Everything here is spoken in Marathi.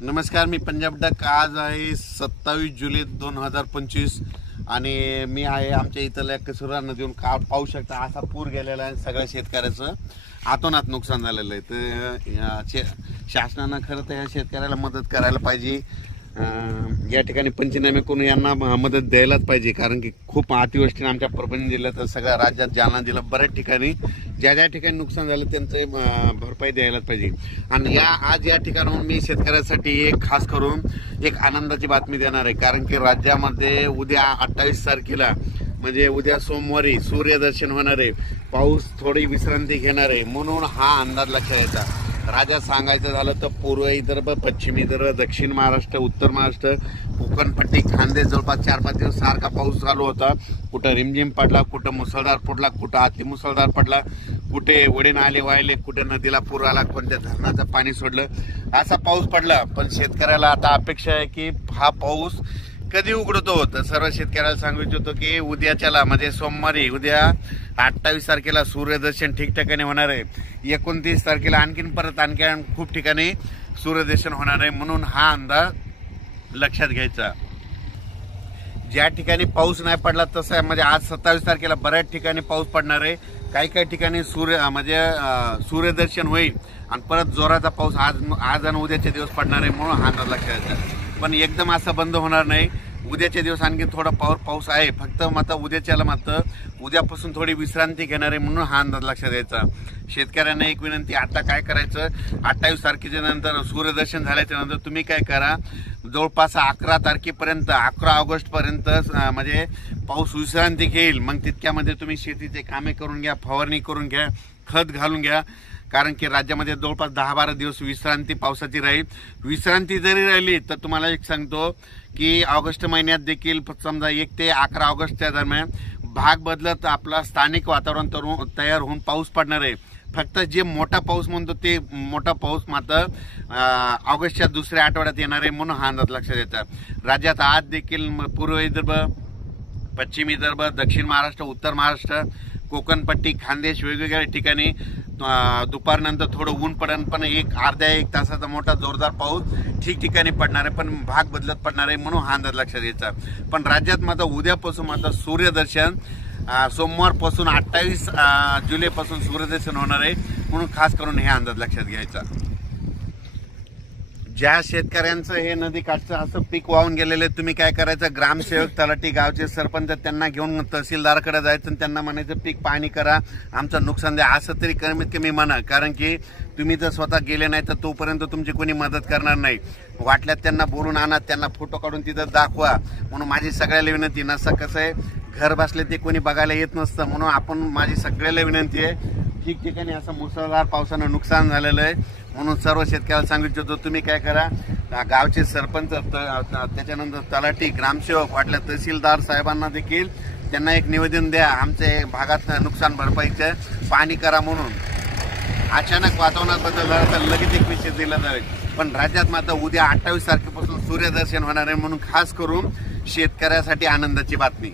नमस्कार, मी पंजाब डक। आज आहे 27 जुलै 2025 आणि मी आहे आमच्या इथल्या कसुरा नदीवरून पाहू शकता असा पूर गेलेला आहे। सगळ्या शेतकऱ्याचं आतोनात नुकसान झालेलं आहे। तर शासनानं खरं तर या शेतकऱ्याला मदत करायला पाहिजे। या ठिकाणी पंचनामे करून यांना मदत द्यायलाच पाहिजे, कारण की खूप अतिवृष्टीने आमच्या परभणी जिल्ह्यात सगळ्या राज्यात जालना जिल्हा बऱ्याच ठिकाणी ज्या ठिकाणी नुकसान झालं त्यांचं भरपाई द्यायलाच पाहिजे। आणि आज या ठिकाणाहून मी शेतकऱ्यासाठी एक खास करून एक आनंदाची बातमी देणार आहे, कारण की राज्यामध्ये उद्या 28 तारखेला म्हणजे उद्या सोमवारी सूर्यदर्शन होणार आहे। पाऊस थोडी विश्रांती घेणार आहे, म्हणून हा अंदाज लक्षात घ्यायचा। राज्यात सांगायचं झालं तर पूर्व विदर्भ, पश्चिम विदर्भ, दक्षिण महाराष्ट्र, उत्तर महाराष्ट्र, कोकणपट्टी, खानदेश जवळपास 4-5 दिवस सारखा पाऊस चालू होता। कुठं रिमझिम पडला, कुठं मुसळधार पडला, कुठं अतिमुसळधार पडला, कुठे वडे नाले वाहिले, कुठे नदीला पूर आला, कोणत्या धरणाचं पाणी सोडलं, असा पाऊस पडला। पण शेतकऱ्याला आता अपेक्षा आहे की हा पाऊस कधी उघडतो। तर सर्व शेतकऱ्याला सांगू इच्छितो की उद्याच्याला म्हणजे सोमवारी उद्या 28 तारखेला सूर्यदर्शन ठिकठिकाणी होणार आहे। 29 तारखेला आणखीन खूप ठिकाणी सूर्यदर्शन होणार आहे, म्हणून हा अंदाज लक्षात घ्यायचा। ज्या ठिकाणी पाऊस नाही पडला तसं म्हणजे आज 27 तारखेला बऱ्याच ठिकाणी पाऊस पडणार आहे। काही ठिकाणी सूर्यदर्शन होईल आणि परत जोराचा पाऊस आज आणि उद्याचे दिवस पडणार आहे, म्हणून हा अंदाज लक्षात घ्यायचा। पण एकदम असं बंद होणार नाही। उद्याचे दिवस आणखी थोडा पाऊस आहे, फक्त मात्र उद्याच्याला मात्र उद्यापासून थोडी विश्रांती घेणार आहे, म्हणून हा अंदाज लक्षात घ्यायचा। शेतकऱ्यांना एक विनंती, आता काय करायचं, 28 तारखेच्या नंतर सूर्यदर्शन झाल्याच्या नंतर तुम्ही काय करा, जवळपास 11 तारखेपर्यंत 11 ऑगस्टपर्यंत म्हणजे पाऊस विश्रांती घेईल। मग तितक्यामध्ये तुम्ही शेतीचे कामे करून घ्या, फवारणी करून घ्या, खत घालून घ्या, कारण की राज्यामध्ये जवळपास 10-12 दिवस विश्रांती पावसाची राहील। विश्रांती जरी राहिली तर तुम्हाला एक सांगतो की ऑगस्ट महिन्यात देखील समजा 1 ते 11 ऑगस्टच्या दरम्यान भाग बदलत आपला स्थानिक वातावरण तयार होऊन पाऊस पडणार आहे। फक्त जे मोठा पाऊस म्हणतो ते मोठा पाऊस मात्र ऑगस्टच्या दुसऱ्या आठवड्यात येणार आहे, म्हणून हा अंदाज लक्षात येतात। राज्यात आज देखील पूर्व विदर्भ, पश्चिम विदर्भ, दक्षिण महाराष्ट्र, उत्तर महाराष्ट्र, कोकणपट्टी, खानदेश वेगवेगळ्या ठिकाणी दुपारनंतर थोडं ऊन पडेल, पण अर्ध्या एक तासाचा मोठा जोरदार पाऊस ठिकठिकाणी पडणार आहे, पण भाग बदलत पडणार आहे, म्हणून हा अंदाज लक्षात घ्यायचा। पण राज्यात मात्र उद्यापासून मात्र सूर्यदर्शन सोमवारपासून 28 जुलैपासून सूर्यदर्शन होणार आहे, म्हणून खास करून हे अंदाज लक्षात घ्यायचा। ज्या शेतकऱ्यांचं हे नदी काठचं असं पीक वाहून गेलेले, तुम्ही काय करायचं, ग्रामसेवक, तलाठी, गावचे सरपंच त्यांना घेऊन तहसीलदाराकडे जायचं आणि त्यांना म्हणायचं पीक पाहणी करा, आमचं नुकसान द्या, असं तरी कमीत कमी म्हणा। कारण की तुम्ही जर स्वतः गेले नाही तर तोपर्यंत तुमची कोणी मदत करणार नाही। वाटल्यात त्यांना बोलून आणा, त्यांना फोटो काढून तिथं दाखवा। म्हणून माझी सगळ्याला विनंती, नसं कसं आहे घर बसले ते कोणी बघायला येत नसतं, म्हणून माझी सगळ्याला विनंती आहे, ठिकठिकाणी असं मुसळधार पावसानं नुकसान झालेलं आहे, म्हणून सर्व शेतकऱ्याला सांगितलं होतं तुम्ही काय करा, गावचे सरपंच, त्याच्यानंतर तलाठी, ग्रामसेवक, वाटल्या तहसीलदार साहेबांना देखील त्यांना एक निवेदन द्या, आमच्या भागात नुकसान भरपाईचं पाहणी करा म्हणून। अचानक वातावरणात बदल झाला तर लगेच एक विषय दिला जाईल। पण राज्यात मात्र उद्या 28 तारखेपासून सूर्यदर्शन होणार आहे, म्हणून खास करून शेतकऱ्यासाठी आनंदाची बातमी।